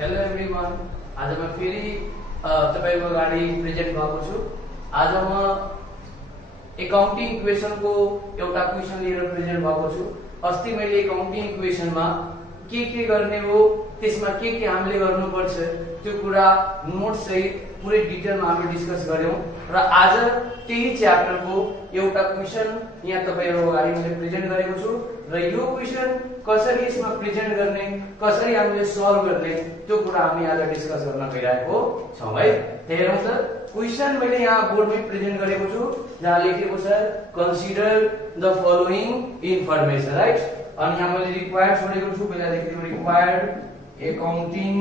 Hello everyone, आज म फेरि तपाईको अगाडि प्रेजेन्ट भएको छु। आज म एकाउन्टिङ इक्वेसनको एउटा क्वेशन लिएर प्रेजेन्ट भएको छु। अस्ति मैले एकाउन्टिङ इक्वेसनमा के गर्ने हो, त्यसमा के हामीले गर्नुपर्छ त्यो कुरा नोट सहित पुरै डिटेलमा हामीले डिस्कस गर्यौं र आज त्यही च्याप्टरको एउटा क्वेशन यहाँ तपाईहरु अगाडि मैले प्रेजेन्ट गरेको छु र यो क्वेशन कसरी यसमा प्रेजेन्ट गर्ने, कसरी हामीले सल्भ गर्ने त्यो कुरा हामी आज डिस्कस गर्न गइरहेको छौं है। हेरौं त, क्वेशन मैले यहाँ बोर्डमै प्रेजेन्ट गरेको छु जहाँ लेखेको छ consider the following information, right. अनि यहाँ मैले रिक्वायर्ड छोडेको छु, पहिला लेखेको रिक्वायर्ड एकाउन्टिङ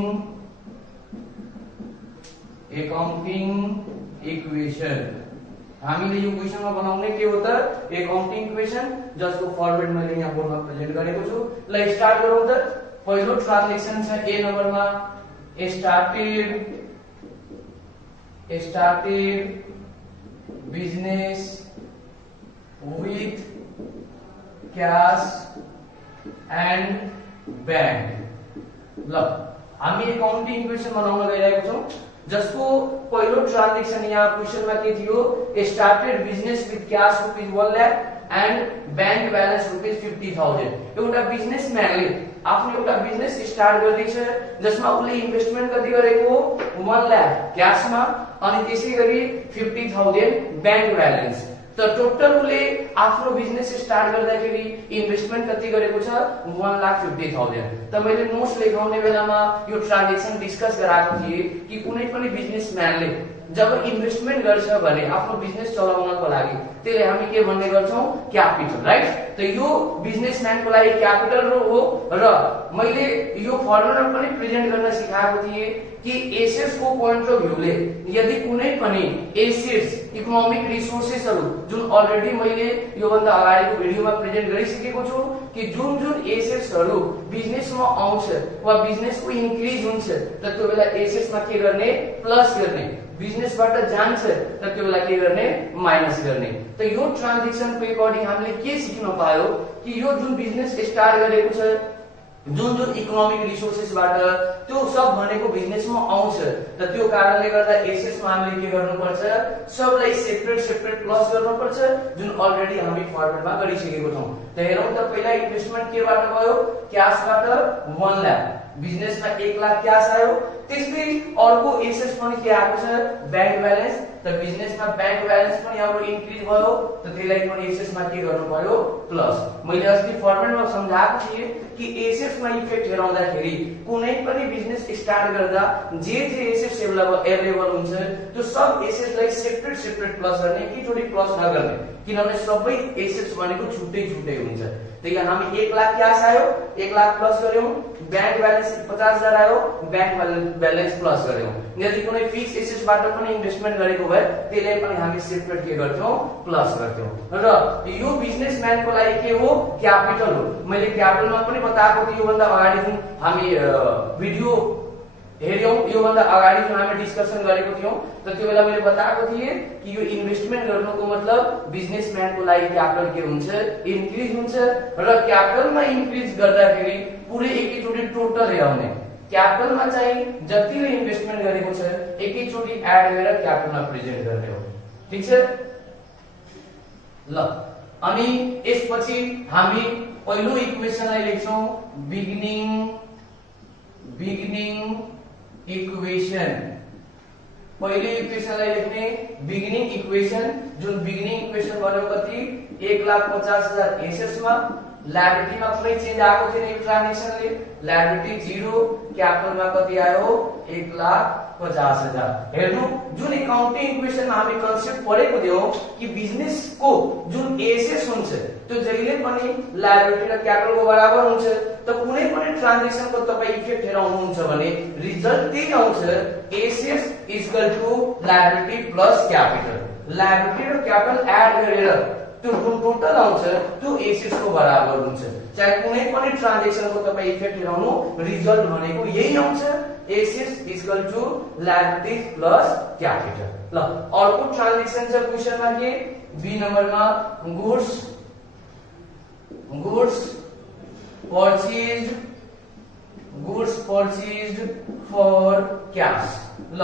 इक्वेसन। हामीले यो क्वेशनमा बनाउने के हो त एकाउन्टिङ इक्वेसन, जसको फर्मेट मैले यहाँ बोर्डमा प्रेजेन्ट गरेको छु। ल स्टार्ट गरौँ त। पहिलो ट्रान्जेक्सन छ ए नम्बरमा started business with cash and bank. ल हामी एकाउन्टिङ इक्वेसन बनाउन गइरहेको छौं जसको पहिलो ट्रान्जेक्सन यहाँ क्वेशनमा के थियो, started business with cash rupees 1 lakh and bank balance rupees 50,000। एउटा बिजनेसम्यानले आफ्नो एउटा बिजनेस स्टार्ट गर्दैछ जसमा उले इन्भेस्टमेन्ट कति गरेको 1 लाख क्याशमा अनि त्यसैगरी 50,000 बैंक ब्यालेन्स। त टोटल उले आफ्नो बिजनेस स्टार्ट गर्दाखेरि इन्भेस्टमेन्ट कति गरेको छ 1,50,000। त मैले नोट्स लेखाउने बेलामा यो ट्रान्जेक्सन डिस्कस गराएको थिए कि कुनै पनि बिजनेसम्यानले जब इन्भेस्टमेन्ट गर्छ भने आफ्नो बिजनेस चलाउनको लागि त्यसले हामी के भन्ने गर्छौं, क्यापिटल, राइट। त यो बिजनेसम्यानको लागि क्यापिटल हो र मैले यो फर्मुला पनि प्रेजेन्ट गर्न सिकाएको थिए कि एसेट्स को पोइन्ट अफ भ्यूले यदि कुनै पनि एसेट्स इकोनोमिक रिसोर्सेसहरु जुन अलरेडी मैले यो भन्दा अगाडिको भिडियोमा प्रेजेन्ट गरिसकेको छु कि जुन एसेट्सहरु बिजनेसमा आउँछ वा बिजनेसको इन्क्रिज हुन्छ त त्यो बेला एसेट्समा के गर्ने, प्लस गर्ने, बिजनेसबाट जान्छ त त्यो बेला के गर्ने, माइनस गर्ने। त यो ट्रान्जेक्सनको अकर्डिङ हामीले के सिक्न पायो कि यो जुन बिजनेस स्टार्ट गरेको छ जुन इकोनोमिक रिसोर्सेसबाट त्यो सब भनेको बिजनेसमा आउँछ त त्यो कारणले गर्दा एसेट्समा हामीले के गर्नुपर्छ, सबलाई सेपरेट प्लस गर्नुपर्छ जुन अलरेडी हामी फर्मुलामा गरिसकेको छौं। त हेरौं त, पहिला इन्भेस्टमेन्ट केबाट भयो, क्याशबाट 1 लाख, बिजनेसमा 1 लाख क्याश आयो। त्यसै अर्को एसेट्स पनि के आएको छ, बैंक ब्यालेन्स। त बिजनेसमा बैंक ब्यालेन्स पनि हाम्रो इन्क्रिज भयो त त्यसलाई पनि एसेट्समा के गर्नु पर्यो, प्लस। मैले अस्ति फर्मुलामा सम्झाएको थिए कि एसेट्समा इफेक्ट हेराउँदाखेरि कुनै पनि बिजनेस स्टार्ट गर्दा जे एसेट्स अवेलेबल हुन्छ त्यो सब एसेट्सलाई सेपरेट प्लस गर्ने, एकैचोटी प्लस नगर्ने, किनभने सबै एसेट्स भनेको छुट्टै हुन्छ। त यहाँ हामी 1 लाख क्याश आयो, 1 लाख प्लस गर्यौं, बैंक ब्यालेन्स 50,000 आयो, बैंक ब्यालेन्स प्लस गर्यौं। यदि कुनै फिक्स एसेट्सबाट पनि इन्भेस्टमेन्ट गरेको भए त्यसलाई पनि हामी सेपरेट के गर्थ्यौं, प्लस गर्थ्यौं। र यो बिजनेसम्यानको लागि के हो, क्यापिटल हो। मैले क्यापिटलमा पनि बताएको थिएँ यो भन्दा अगाडि जुन हामी भिडियो हेर्यौं, यो भन्दा अगाडि जुन हामी डिस्कसन गरेको थियौं त त्यो बेला मैले बताएको थिए कि यो इन्भेस्टमेन्ट गर्नुको मतलब बिजनेसम्यानको लागि क्यापिटल के हुन्छ, इन्क्रिज हुन्छ र क्यापिटलमा इन्क्रिज गर्दाखेरि पुरै एकैचोटी टोटल हेराउने, क्यापिटलमा चाहिँ जतिले इन्भेस्टमेन्ट गरेको छ एकैचोटी एड गरेर क्यापिटलमा प्रेजेन्ट गर्ने हो, ठीक छ। ल अनि यसपछि हामी पहिलो इक्वेसनलाई लेख्छौं, बिगिनिङ इक्वेसन। पहिलो इक्वेसनलाई लेख्ने बिगिनिङ इक्वेसन, जुन बिगिनिङ इक्वेसन भनेको कति, 1,50,000 एसेट्समा, लायबिलिटीमा कुनै चेन्ज आएको थिएन यो ट्रान्जेक्सनले, लायबिलिटी 0, क्यापिटलमा कति आयो 1,50,000। हेर्नु, जुन एकाउन्टिङ इक्वेसनमा हामी कन्सेप्ट पढेको थियौ कि बिजनेसको जुन एसेट्स हुन्छ त्यो जहिले पनि लायबिलिटी र क्यापिटलको बराबर हुन्छ। त कुनै पनि ट्रान्जेक्सनको तपाई इफेक्ट हेराउनुहुन्छ भने रिजल्ट त्यही आउँछ, assets equal to liability plus capital. Liability र क्यापिटल एड गरेर त्यो टोटल आउँछ त्यो एसेट्स को बराबर हुन्छ। चाहे कुनै पनि ट्रान्जेक्सनको तपाई इफेक्ट हेराउनु रिजल्ट भनेको यही आउँछ, assets equal to liability plus capital. ल अर्को ट्रान्जेक्सन छ क्वेशनमा के, बी नम्बरमा goods purchased goods purchased for cash. ल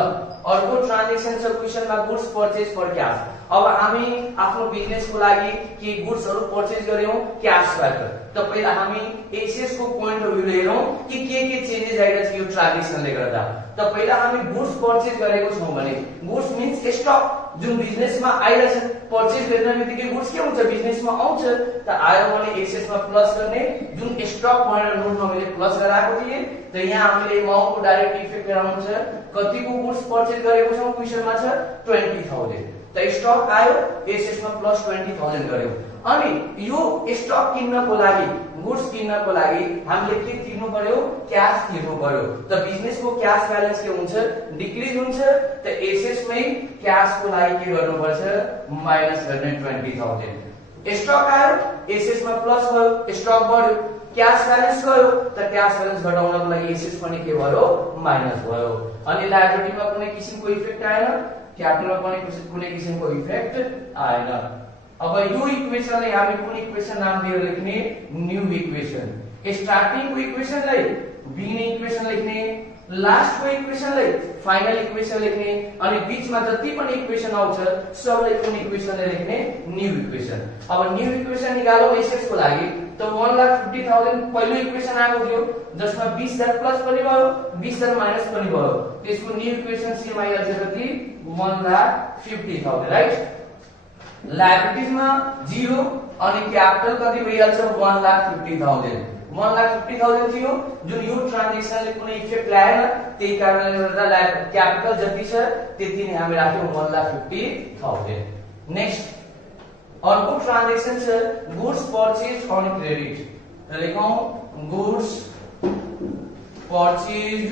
अर्को ट्रान्जेक्सन छ क्वेशनमा गुड्स परचेज फर क्याश। अब हामी आफ्नो बिजनेसको लागि के गुड्सहरु परचेज गर्यौं क्याशबाट, त पहिला हामी एसेट्स को पोइन्ट अफ भ्यू हेरौं कि के चेन्जेस आइरा छ यो ट्रान्जेक्सनले गर्दा। त पहिला हामी गुड्स परचेज गरेको छौं भने गुड्स मीन्स स्टक जुन बिजनेसमा आइरहेछ, परचेज गर्नेबित्तिकै गुड्स के हुन्छ बिजनेसमा आउँछ, त आयो भने एसेट्समा प्लस गर्ने, जुन स्टक भनेर नोटमा मैले प्लस गराएको थिए, त यहाँ हामीले अमाउन्टको डाइरेक्ट इफेक्ट गराउनु छ। कतिको गुड्स परचेज गरेको छौं क्वेशनमा छ 20000, त स्टक आयो एसेट्समा प्लस 20000 गर्यो। अनि यो स्टक किन्नको लागि गुड्स किन्नको लागि हामीले के तिर्नु पर्यो क्याश तिर्नु पर्यो। त बिजनेसको क्याश ब्यालेन्स के हुन्छ डिक्रिज हुन्छ, त एसेट्समै क्याशको लागि के गर्नुपर्छ माइनस गर्ने 20000। स्टक आयो एसेट्समा प्लस भयो, स्टक बढ्यो, क्याश ब्यालेन्स गयो, त क्याश ब्यालेन्स घटाउनको लागि एसेट्स पनि के भयो माइनस भयो। अनि लायबिलिटीमा कुनै किसिमको इफेक्ट आएन, क्यापिटलमा पनि कुनै किसिमको इफेक्ट आएन। अब यो इक्वेशनलाई हामी कुन इक्वेशन नाम दिएर लेख्ने न्यू इक्वेशन। स्टार्टिङ को इक्वेशनलाई बिगिनिङ इक्वेशन लेख्ने, लास्ट को इक्वेशनलाई फाइनल इक्वेशन लेख्ने, अनि बीचमा जति पनि इक्वेशन आउँछ सबलाई कुन इक्वेशनले लेख्ने न्यू इक्वेशन। अब न्यू इक्वेशन निकालौं एसेट्स को लागि, त 1,50,000 पहिलो इक्वेशन आएको थियो जसमा 20000 प्लस पनि भयो 20000 माइनस पनि भयो, त्यसको न्यू इक्वेशन सी माइनस कति 1,50,000 राइट। लायबिलिटीज में 0 अनि क्यापिटल कति भइहाल्छ 1,50,000। 1,50,000 थियो जुन यो ट्रान्जेक्सनले कुनै इफेक्ट ल्याएन, त्यही कारणले गर्दा क्यापिटल जति छ त्यति नै हामी राख्यौं 1,50,000। नेक्स्ट अर्को ट्रान्जेक्सन छ गुड्स परचेज अन क्रेडिट। त लेखौं goods purchased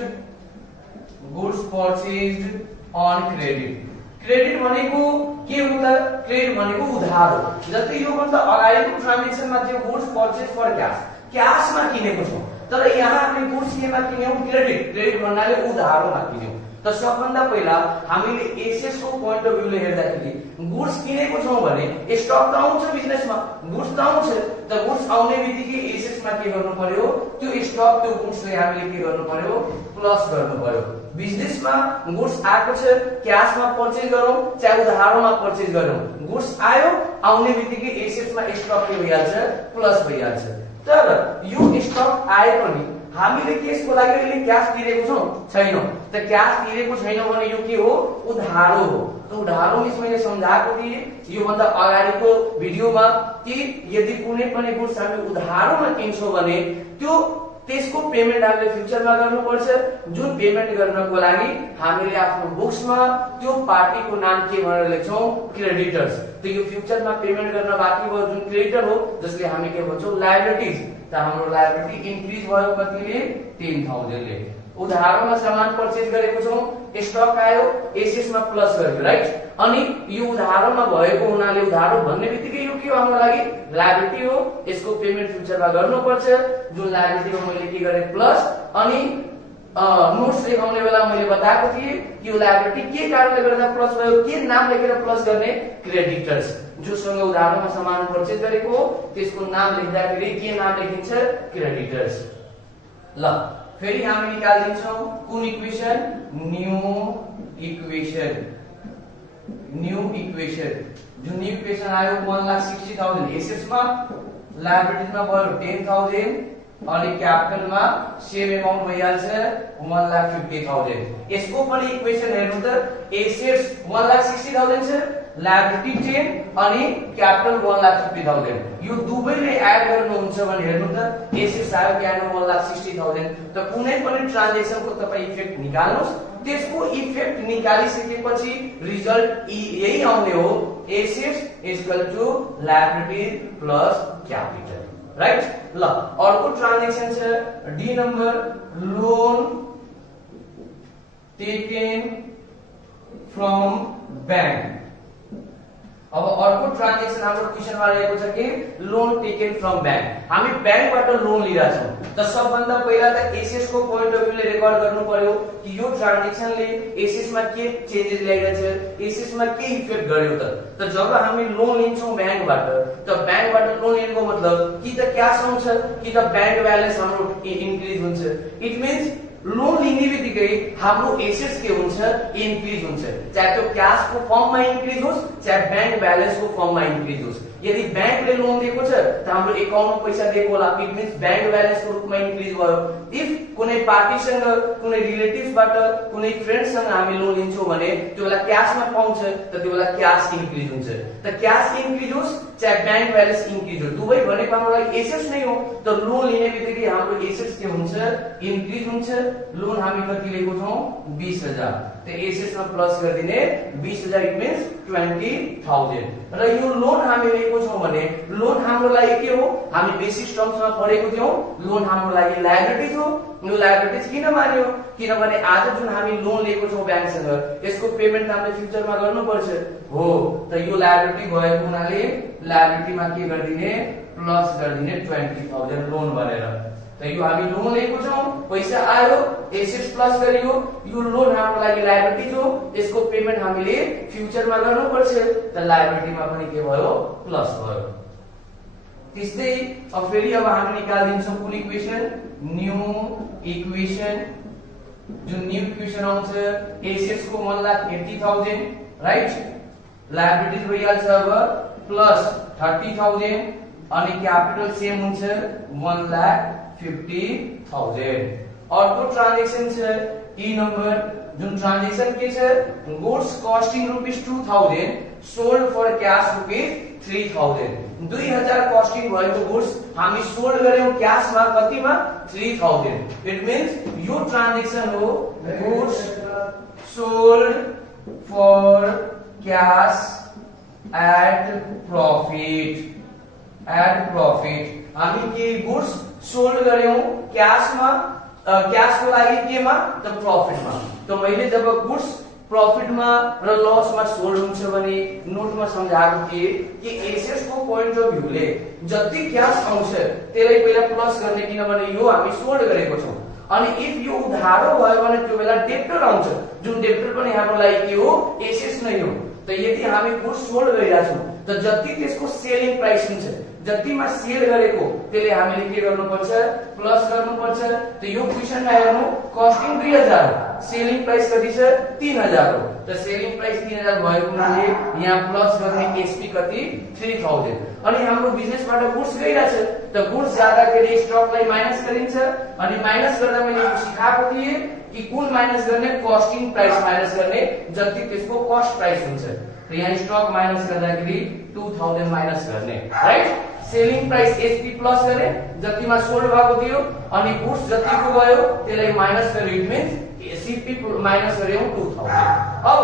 on credit. Credit भनेको के हो त क्रेडिट भनेको उधार हो। जस्तै यो भन्दा अगाडिको ट्रान्जेक्सनमा थियो गुड्स परचेज फर क्याश, क्याशमा किनेको छौं, तर यहाँ हामीले गुड्स केमा किन्यौं क्रेडिट भन्नाले उधारोमा किन्यौं। त सबभन्दा पहिला हामीले एसेट्स को पोइन्ट अफ भ्यूले हेर्दाखेरि गुड्स किनेको छौं भने स्टक त आउँछ बिजनेसमा, गुड्स त आउँछ, त गुड्स आउने बित्तिकै एसेट्समा के गर्नु पर्यो त्यो स्टक त्यो गुड्सले हामीले के गर्नु पर्यो प्लस गर्नु पर्यो। बिजनेसमा गुड्स आएको छ क्याशमा परचेज गरौं चाहे उधारोमा परचेज गरौं, गुड्स आयो आउने बित्तिकै एसेट्समा स्टक के भइहाल्छ प्लस भइहाल्छ। तर यो स्टक आए पनि हामीले केसको लागि अहिले क्याश तिरेको छौं छैनौं, त क्याश तिरेको छैनौं भने यो के हो उधारो हो। त उधारो मिस मैले समझाएको थिए यो भन्दा अगाडिको भिडियोमा कि यदि कुनै पनि गुड्स हामी उधारोमा किन्छौं भने त्यो त्यसको पेमेन्ट हामीले फ्युचरमा गर्नुपर्छ। जुन पेमेन्ट गर्नको लागि हामीले आफ्नो बुक्समा त्यो पार्टीको नाम के भनेर लेख्छौं क्रेडिटर्स, त यो फ्युचरमा पेमेन्ट गर्न बाँकी भयो जुन क्रेडिटर हो जसले हामी के भन्छौं लायबिलिटीज। त हाम्रो लायबिलिटी इन्क्रिज भयो कतिले 10,000 ले। उधारोमा सामान परचेज गरेको छौं, स्टक आयो एसेट्समा प्लस गर्यो राइट। अनि यो उधारोमा भएको हुनाले उधारो भन्ने बित्तिकै यो के हो हाम्रो लागि लायबिलिटी हो, यसको पेमेन्ट फ्युचरमा गर्नुपर्छ। जुन लायबिलिटीमा मैले के गरे प्लस, अनि नोट्स लेखाउने बेला मैले बताएको थिए कि यो लायबिलिटी के कारणले गर्दा प्लस भयो, के नाम लेखेर प्लस गर्ने क्रेडिटर्स। जोसँग उधारोमा सामान परचेज गरेको हो त्यसको नाम लेख्दाखेरि के नाम लेखिन्छ क्रेडिटर्स। ल फेरि हामी निकाल्दिन्छौं कुन इक्वेशन न्यू इक्वेशन। जुन न्यू इक्वेशन आयो 1,60,000 एसेट्समा, लायबिलिटीजमा भयो 10,000 अनि क्यापिटलमा सेम अमाउन्ट भइहाल्छ 1,50,000। यसको पनि इक्वेशन हेर्नु त एसेट्स 1,60,000 छ, लायबिलिटी 10 अनि क्यापिटल 1,50,000। यो दुवैले एड गर्नुहुन्छ भने हेर्नु त एसेट्स आयो के आयो 1,60,000। त कुनै पनि ट्रान्जेक्सनको तपाई इफेक्ट निकाल्नुस्, त्यसको इफेक्ट निकालिसकेपछि रिजल्ट यही आउने हो assets equal to liability plus capital right. ल अर्को ट्रान्जेक्सन छ D number loan taken from bank. अब अर्को ट्रान्जेक्सन हाम्रो क्वेशनमा रहेको छ कि लोन टेकन फ्रम बैंक। हामी बैंकबाट लोन लिइरा छौं त सबभन्दा पहिला त एसेट्स को पोइन्ट अफ भ्यूले रेकर्ड गर्नु पर्यो कि यो ट्रान्जेक्सनले एसेट्स मा के चेन्जेस ल्याइरहेछ, एसेट्स मा के इफेक्ट गर्यो त जब हामी लोन लिन्छौं बैंकबाट त बैंकबाट लोन लिनुको मतलब कि त क्याश आउँछ कि त बैंक ब्यालेन्स हाम्रो इन्क्रिज हुन्छ। इट मीन्स लोन लिने बित्तिकै हाम्रो एसेट्स के हुन्छ इन्क्रिज हुन्छ, चाहे त्यो क्याश को फर्ममा इन्क्रिज होस् चाहे बैंक ब्यालेन्स को फर्ममा इन्क्रिज होस्। यदि बैंकले लोन दिएको छ त हाम्रो एकाउन्टमा पैसा दिएको होला, इट मीन्स बैंक ब्यालेन्स को रूपमा इन्क्रिज भयो। इफ कुनै पार्टीसँग कुनै रिलेटिभ्सबाट कुनै फ्रेन्डसँग हामी लोन लिन्छौं भने त्यो बेला क्याशमा पाउँछ त त्यो बेला क्याश इन्क्रिज हुन्छ। त क्याश इन्क्रिज होस् चाहे बैंक ब्यालेन्स इन्क्रिज होस्, दुवै भनेको हाम्रो लागि एसेट्स नै हो। त लोन लिने बित्तिकै हाम्रो एसेट्स के हुन्छ इन्क्रिज हुन्छ। लोन हामी कति लिएको छौं 20000 त एसेट्समा प्लस गरिदिने 20000 इट मीन्स 20000। र यो लोन हामी लिएको छौं भने लोन हाम्रो लागि के हो, हामी बेसिक टर्म्समा पढेको थियौं लोन हाम्रो लागि लायबिलिटीज हो। यो लायबिलिटीज किन मान्यो किनभने आज जुन हामी लोन लिएको छौं बैंकसँग यसको पेमेन्ट हामीले फ्युचरमा गर्नुपर्छ हो। त यो लायबिलिटी भएको हुनाले लायबिलिटीमा के गरिदिने प्लस गरिदिने 20000 लोन भनेर। त यो हामी लोन लिएको छौं, पैसा आयो, एसेट्स प्लस गरियो, यो लोन हाम्रो लागि लायबिलिटी हो, यसको पेमेन्ट हामीले फ्युचरमा गर्नुपर्छ त लायबिलिटीमा पनि के भयो प्लस भयो। त्यस्तै अब फेरि अब हामी निकाल्दिन्छौं कुन इक्वेसन न्यू इक्वेसन। जुन न्यू इक्वेसन आउँछ एसेट्स को 1,80,000 राइट, लायबिलिटीज भइहाल्छ अब प्लस 30,000 अनि क्यापिटल सेम हुन्छ 1,50,000। अर्को ट्रान्जेक्सन छ ई नम्बर, जुन ट्रान्जेक्सन के छ goods costing ₹2000 sold for cash ₹3000। 2000 costing भएको गुड्स हामी सोल्ड गर्यौं क्याशमा कतिमा 3000। इट मीन्स यो ट्रान्जेक्सन हो goods sold for cash at profit. हामी के गुड्स सोल्ड गर्यौं क्याशमा, क्याश को लागि केमा त प्रॉफिटमा। त मैले जब गुड्स प्रॉफिटमा र लसमा सोल्ड हुन्छ भने नोटमा सम्झाएको थिए कि एसेट्स को पोइन्ट अफ भ्यूले जति क्याश आउँछ त्यसलाई पहिला प्लस गर्ने किनभने यो हामी सोल्ड गरेको छौं। अनि इफ यो उधारो भयो भने त्यो बेला डेब्टर आउँछ, जुन डेब्टर पनि हाम्रो लागि के हो एसेट्स नै हो। त यदि हामी गुड्स सोल्ड गरिरा छौं त जति त्यसको सेलिङ प्राइस हुन्छ, जतिमा सेल गरेको त्यसले हामीले के गर्नुपर्छ प्लस गर्नुपर्छ। त यो क्वेशनमा हेर्नु कस्टिङ 2000 हो, सेलिङ प्राइस कति छ 3000 हो। त सेलिङ प्राइस 3000 भएको हुनाले यहाँ प्लस गर्ने एसपी कति 3000। अनि हाम्रो बिजनेसबाट गुड्स गइराछ त गुड्स जाँदाखेरि स्टकलाई माइनस गरिन्छ अनि माइनस गर्दा मैले यो सिकाएको थिए कि कुन माइनस गर्ने कस्टिङ प्राइस माइनस गर्ने जति त्यसको कस्ट प्राइस हुन्छ। त यहाँ स्टक माइनस गर्दाखेरि 2000 माइनस गर्ने right. Selling price SP plus गरे जतिमा सोल्ड भएको थियो अनि गुड्स जतिको गयो त्यसलाई माइनस गरे इट मीन्स एसपी माइनस गर्यौं 2000। अब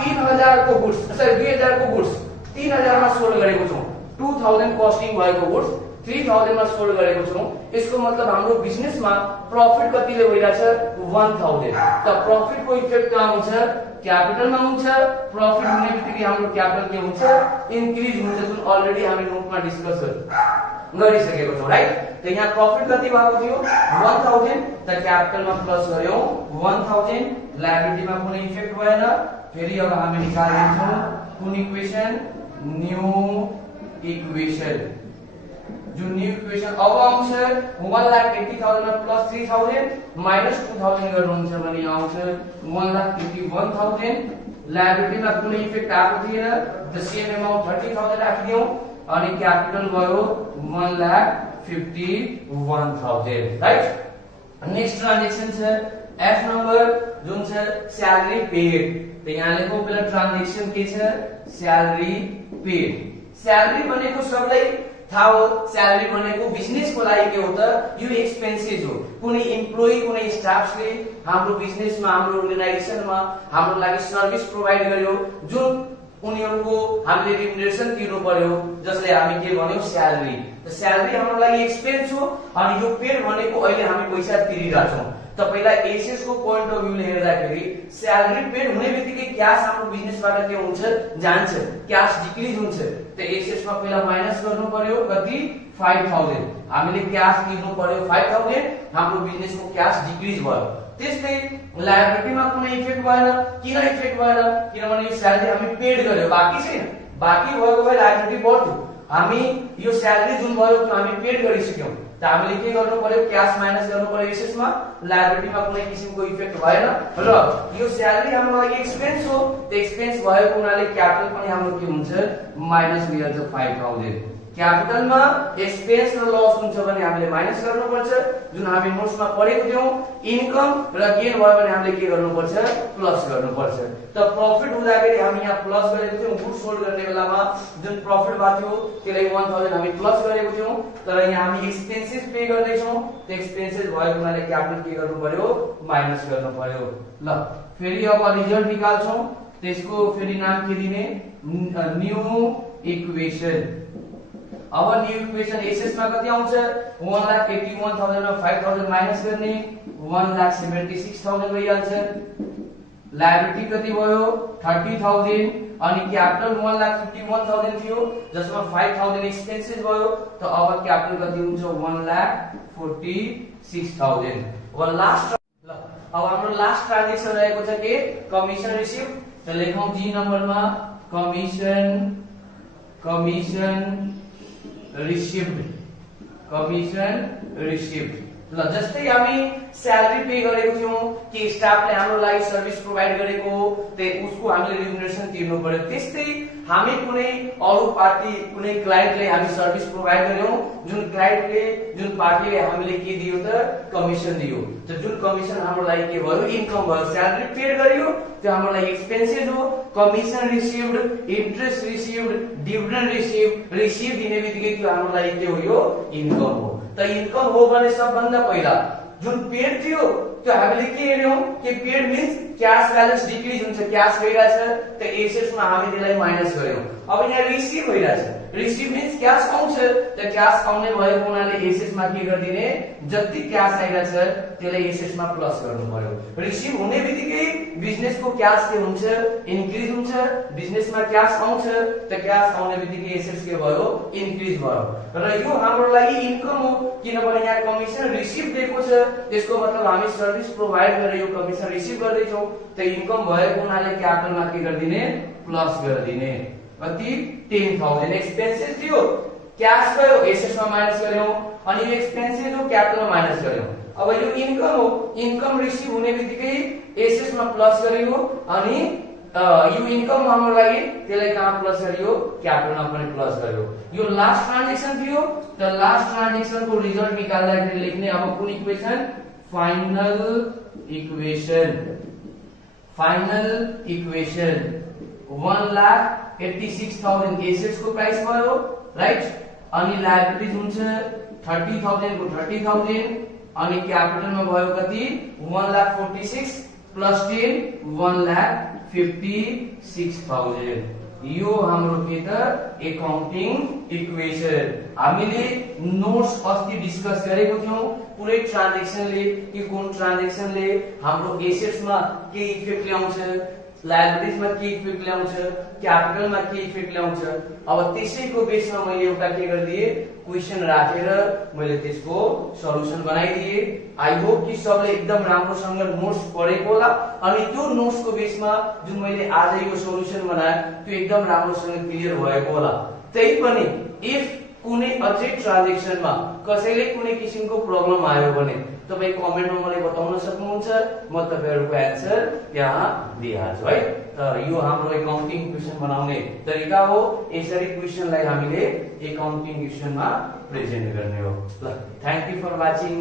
3000 को गुड्स सरी 2000 को गुड्स 3000 मा सोल्ड गरेको छौं, 2000 कस्टिङ भएको गुड्स 3000 मा सोल्ड गरेको छौं। यसको मतलब हाम्रो बिजनेसमा प्रॉफिट कतिले भइराछ 1000। त प्रॉफिट को इफेक्ट कहाँ हुन्छ क्यापिटलमा हुन्छ। प्रॉफिट हुने बित्तिकै हाम्रो क्यापिटल के हुन्छ इन्क्रिज हुन्छ, जुन अलरेडी हामी नोटमा डिस्कस गरिसकेको छौं राइट। त यहाँ प्रॉफिट कति भएको थियो 1000 त क्यापिटलमा प्लस गर्यौं 1000, लायबिलिटीमा कुनै इफेक्ट भएन। फेरि अब हामी निकाल्दिन्छौं कुन इक्वेसन न्यू इक्वेसन। जो न्यू इक्वेसन अब आउँछ 1,80,000 मा प्लस 3000 माइनस 2000 गर्नुहुन्छ भने आउँछ 1,81,000। लायबिलिटीमा कुनै इफेक्ट आएको थिएन, द सेम अमाउन्ट 30,000 राखिदियौ अनि क्यापिटल भयो 1,51,000 राइट। नेक्स्ट ट्रान्जेक्सन छ एफ नम्बर जुन छ सैलरी पेड। त यहाँ लेखौ पहिला ट्रान्जेक्सन के छ सैलरी पेड। सैलरी भनेको सबलाई थाहा हो, सैलरी भनेको बिजनेसको लागि के हो त यो एक्सपेन्सेस हो। कुनै एम्प्लोइ कुनै स्टाफले हाम्रो बिजनेसमा हाम्रो अर्गनाइजेसनमा हाम्रो लागि सर्भिस प्रोवाइड गर्यो जुन उनीहरुको हामीले रिम्युनरेसन तिर्नु पर्यो जसले हामी के भन्यौ सैलरी। त सैलरी हाम्रो लागि एक्सपेन्स हो अनि यो पेड भनेको अहिले हामी पैसा तिरिरा छौं। त त पहिला एसेस को पोइन्ट अफ भ्यूले हेर्दाखेरि स्यालेरी पेड हुने बित्तिकै क्याश हाम्रो बिजनेसबाट के हुन्छ जान्छ, क्याश डिक्रिज हुन्छ। त एसेस मा पहिला माइनस गर्नु पर्यो कति 5000, हामीले क्याश तिर्नु पर्यो 5000, हाम्रो बिजनेसको क्याश डिक्रिज भयो। त्यस्तै लायबिलिटीमा कुनै इफेक्ट भएन, किन इफेक्ट भएन किनभने यो स्यालेरी हामी पेड गर्यो, बाँकी छैन, बाँकी भएको भए लायबिलिटी बढ्थ्यो। हामी यो स्यालेरी जुन भयो त्यो हामी पेड गरिसक्यौं, त हामीले के गर्नु पर्यो क्याश माइनस गर्नु पर्यो एसेसमा, लायबिलिटीमा कुनै किसिमको इफेक्ट भएन र यो स्यालेरी हाम्रो लागि एक्सपेन्स हो, त एक्सपेन्स भएको हुनाले क्यापिटल पनि हाम्रो के हुन्छ माइनस भइहाल्छ 5000। क्यापिटलमा एक्सपेन्स र लस हुन्छ भने हामीले माइनस गर्नुपर्छ, जुन हामी नोट्समा पढेको थियौं इन्कम र गेन भयो भने हामीले के गर्नुपर्छ प्लस गर्नुपर्छ। त प्रॉफिट हुँदाखेरि हामी यहाँ प्लस गरेको थियौं, गुड्स सोल्ड गर्ने बेलामा जुन प्रॉफिट भएको थियो त्यसलाई 1000 हामी प्लस गरेको थियौं, तर यहाँ हामी एक्सपेन्सेस पे गर्दै छौं, त एक्सपेन्सेस भएको हुनाले क्यापिटल के गर्नु पर्यो माइनस गर्नु पर्यो। ल फेरि अब रिजल्ट निकाल्छौं, त्यसको फेरि नाम के दिने न्यू इक्वेशन। अब न्यू इक्वेशन एसेस मा कति आउँछ 1,81,000 र 5000 माइनस गर्ने 1,76,000 भइहाल्छ। लायबिलिटी कति भयो 30,000 अनि क्यापिटल 1,51,000 थियो जसमा 5,000 एक्सपेन्सेस भयो, त अब क्यापिटल कति हुन्छ 1,46,000। अब लास्ट अब हाम्रो लास्ट ट्रान्जेक्सन रहेको छ के कमिसन रिसिभ, त लेखौं जी नम्बरमा कमिसन रिसिभ्ड, कमिसन रिसिभ्ड। ल जस्तै हामी स्यालेरी पे गरेको थियौं कि स्टाफले हाम्रो लागि सर्भिस प्रोवाइड गरेको ते उसको हामीले रिम्युनरेसन तिर्नु पर्यो, त्यस्तै हामी कुनै अरु पार्टी कुनै क्लाइन्टले हामी सर्भिस प्रोवाइड गर्यौं, जुन क्लाइन्टले जुन पार्टीले हामीले के दियो त कमिसन दियो, त जुन कमिसन हाम्रो लागि के भयो इन्कम भयो। स्यालेरी पेड गरियो त्यो हाम्रो लागि एक्सपेन्सेस हो, commission received, interest received, dividend receive दिने बित्तिकै त्यो हाम्रो लागि के हो यो इन्कम हो। त इन्कम हो भने सबभन्दा पहिला जुन पेड थियो त्यो हामीले के हेर्यौं कि paid means cash balance decrease हुन्छ, क्याश भइराछ, त एसेसमा हामी त्यसलाई माइनस गर्यौं। अब यहाँ रिसिभ भइराछ, रिसिभ मिन्स क्याश आउँछ, त क्याश आउने भएको हुनाले एसेसमा के गर्दिने जति क्याश आइराछ त्यसलाई एसेसमा प्लस गर्नु पर्यो। रिसिभ हुने बित्तिकै बिजनेसको क्याश के हुन्छ इन्क्रिज हुन्छ, बिजनेसमा क्याश आउँछ, त क्याश आउने बित्तिकै एसेस के भयो इन्क्रिज भयो र यो हाम्रो लागि इन्कम हो किनभने यहाँ कमिसन रिसिभ दिएको छ, त्यसको मतलब हामी सर्भिस प्रोवाइड गरेर यो कमिसन रिसिभ गर्दै छौं, त इन्कम भएको हुनाले क्यापिटलमा के गर्दिने प्लस गर्दिने कति 10,000। एक्सपेन्सेस थियो क्याश गयो एसेसमा माइनस गर्यौं अनि यो एक्सपेन्सेस हो क्यापिटलमा माइनस गर्यौं। अब यो इन्कम हो, इन्कम रिसिभ हुने बित्तिकै एसेसमा प्लस गरियो अनि यो इन्कम हाम्रो लागि त्यसलाई कहाँ प्लस गरियो क्यापिटलमा पनि प्लस गरियो। यो लास्ट ट्रान्जेक्सन थियो, त लास्ट ट्रान्जेक्सनको रिजल्ट निकाल्दाखेरि लेख्ने अब कुन इक्वेसन फाइनल इक्वेसन 1,86,000 एसेट्स को प्राइस भयो राइट, अनि लायबिलिटीज हुन्छ 30,000 को 30,000 अनि क्यापिटलमा भयो कति 1,46,000 प्लस 10 1,56,000। यो हाम्रो के त एकाउन्टिङ इक्वेसन। हामीले नोट्स अस्ति डिस्कस गरेको थियौं पुरै ट्रान्जेक्सनले कि कुन ट्रान्जेक्सनले हाम्रो एसेट्समा के इफेक्ट ल्याउँछ, लायबिलिटीजमा के इफेक्ट ल्याउँछ, क्यापिटलमा के इफेक्ट ल्याउँछ। अब त्यसैको बेसमा मैले एउटा के गरिदिए क्वेशन राखेर मैले त्यसको सल्युसन बनाइदिए। आई होप कि सबले एकदम राम्रोसँग नोट्स पढेको होला अनि त्यो नोट्सको बेसमा जुन मैले आज यो सल्युसन बनाए त्यो एकदम राम्रोसँग क्लियर भएको होला। त्यही पनि इफ कुनै अझै ट्रान्जेक्सनमा कसैले कुनै किसिमको प्रब्लम आयो भने तपाई कमेन्टमा मलाई बताउन सक्नुहुन्छ, म तपाईहरुको एन्सर त्यहाँ दिइहाल्छु है। त यो हाम्रो एकाउन्टिङ क्वेशन बनाउने तरिका हो, यसरी क्वेशनलाई हामीले एकाउन्टिङ क्वेशनमा प्रेजेन्ट गर्ने हो। ल थ्यांक यू फर वाचिङ।